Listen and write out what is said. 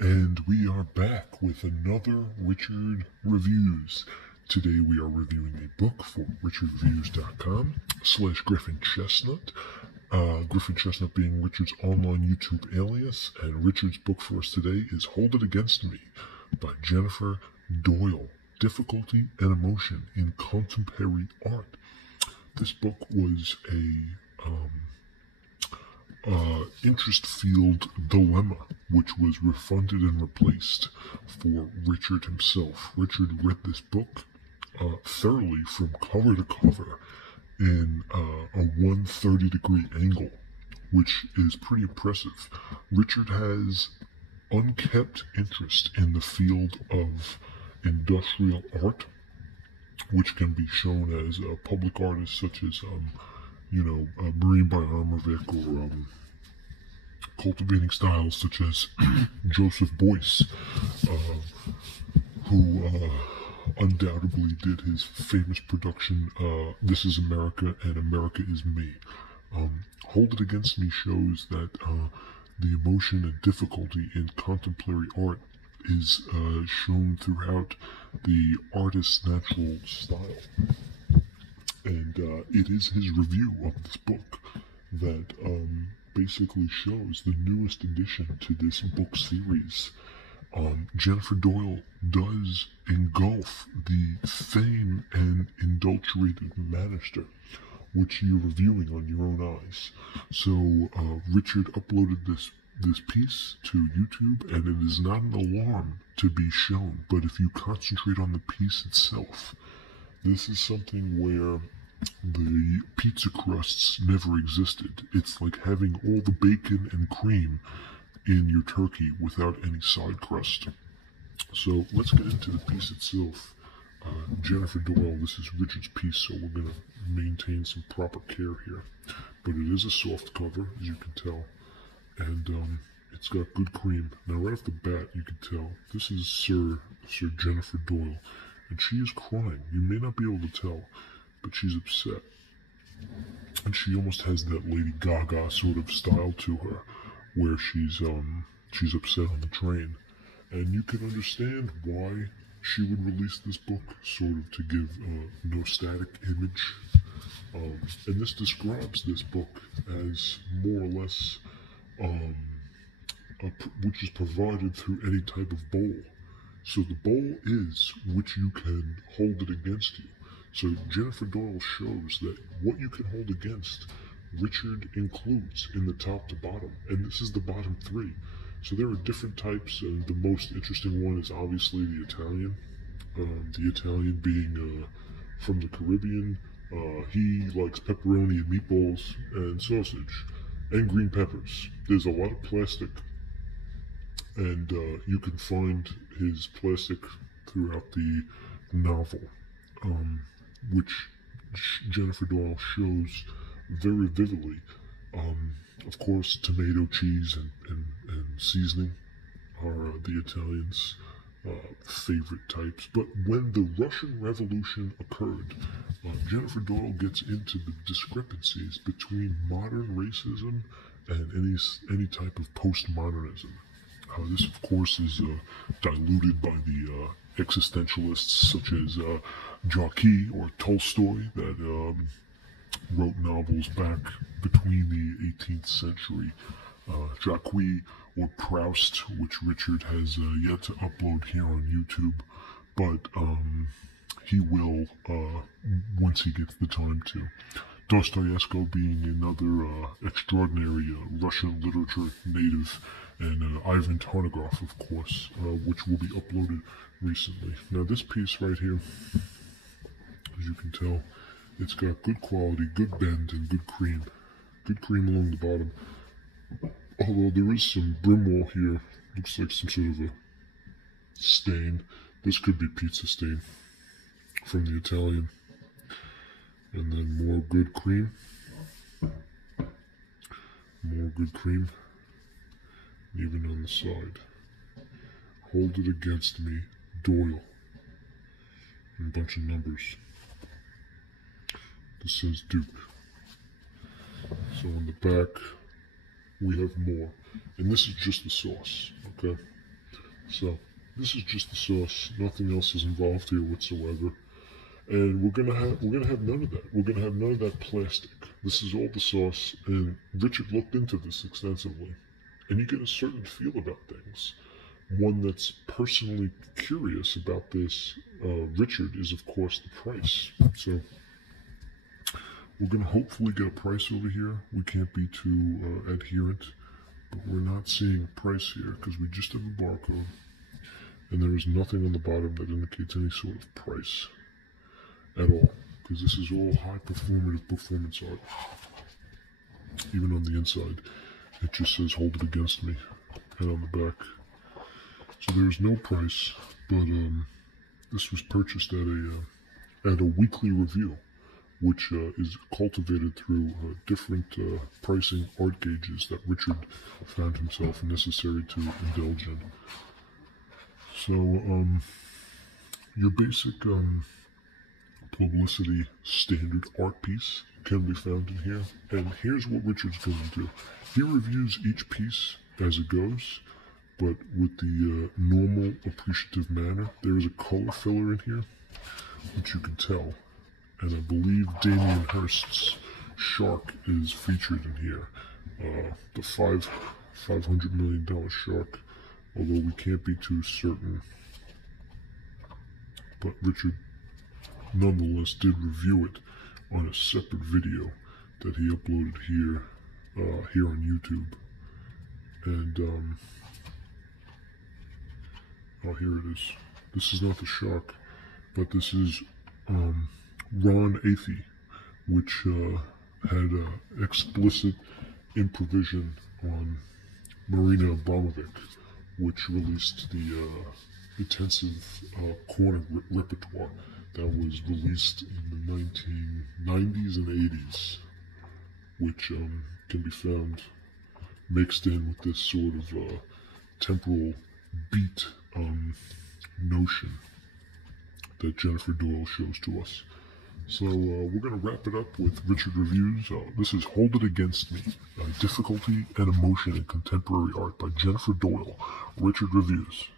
And we are back with another Richard Reviews. Today we are reviewing a book for richardreviews.com/Griffin Chestnut. Griffin Chestnut being Richard's online YouTube alias, and Richard's book for us today is Hold It Against Me by Jennifer Doyle. Difficulty and Emotion in Contemporary Art. This book was a interest field dilemma, which was refunded and replaced for Richard himself. Richard read this book thoroughly from cover to cover in a 130-degree angle, which is pretty impressive. Richard has unkept interest in the field of industrial art, which can be shown as public artists such as Marine by Armourvik, or cultivating styles such as Joseph Beuys, who undoubtedly did his famous production, This Is America and America Is Me. Hold It Against Me shows that the emotion and difficulty in contemporary art is shown throughout the artist's natural style. And it is his review of this book that basically shows the newest addition to this book series. Jennifer Doyle does engulf the fame and indulgerated Manister, which you're reviewing on your own eyes. So Richard uploaded this piece to YouTube, and it is not an alarm to be shown, but if you concentrate on the piece itself, this is something where the pizza crusts never existed. It's like having all the bacon and cream in your turkey without any side crust. So let's get into the piece itself. Jennifer Doyle, this is Richard's piece, so we're going to maintain some proper care here. But it is a soft cover, as you can tell, and it's got good cream. Now, right off the bat, you can tell this is Sir Jennifer Doyle, and she is crying. You may not be able to tell, but she's upset. And she almost has that Lady Gaga sort of style to her, where she's upset on the train. And you can understand why she would release this book, sort of to give no static image. And this describes this book as more or less, which is provided through any type of bowl. So the bowl is which you can hold it against you. So Jennifer Doyle shows that what you can hold against, Richard includes in the top to bottom, and this is the bottom three. So there are different types, and the most interesting one is obviously the Italian. The Italian being from the Caribbean. He likes pepperoni and meatballs and sausage and green peppers. There's a lot of plastic, and you can find his plastic throughout the novel, which Jennifer Doyle shows very vividly. Of course, tomato, cheese, and seasoning are the Italians' favorite types. But when the Russian Revolution occurred, Jennifer Doyle gets into the discrepancies between modern racism and any type of postmodernism. This, of course, is diluted by the existentialists such as Jockey or Tolstoy that wrote novels back between the 18th century. Jacques or Proust, which Richard has yet to upload here on YouTube, but he will once he gets the time to. Dostoevsky being another extraordinary Russian literature native, and Ivan Tarnagov, of course, which will be uploaded recently. Now this piece right here, as you can tell, it's got good quality, good bend, and good cream. Good cream along the bottom. Although there is some brimwall here. Looks like some sort of a stain. This could be pizza stain from the Italian. And then more good cream. More good cream. Even on the side. Hold It Against Me, Doyle. And a bunch of numbers. This says Duke. So on the back, we have more. And this is just the sauce, okay? So this is just the sauce. Nothing else is involved here whatsoever. And we're gonna have none of that. We're gonna have none of that plastic. This is all the sauce, and Richard looked into this extensively. And you get a certain feel about things. One that's personally curious about this, Richard, is of course the price. So we're gonna hopefully get a price over here. We can't be too adherent, but we're not seeing price here because we just have a barcode, and there is nothing on the bottom that indicates any sort of price at all, because this is all high performance art. Even on the inside, it just says "hold it against me," and on the back. So there's no price, but this was purchased at a weekly review, which is cultivated through different pricing art gauges that Richard found himself necessary to indulge in. So your basic publicity standard art piece can be found in here, and here's what Richard's going to do. He reviews each piece as it goes, but with the normal appreciative manner. There is a color filler in here, which you can tell, and I believe Damien Hirst's shark is featured in here. The $500 million shark, although we can't be too certain. But Richard nonetheless did review it on a separate video that he uploaded here on YouTube. And oh, here it is. This is not the shark, but this is Ron Athey, which had explicit improvision on Marina Abramovic, which released the intensive corner repertoire that was released in the 1990s and 80s, which can be found mixed in with this sort of temporal beat notion that Jennifer Doyle shows to us. So we're going to wrap it up with Richard Reviews. This is Hold It Against Me, Difficulty and Emotion in Contemporary Art by Jennifer Doyle. Richard Reviews.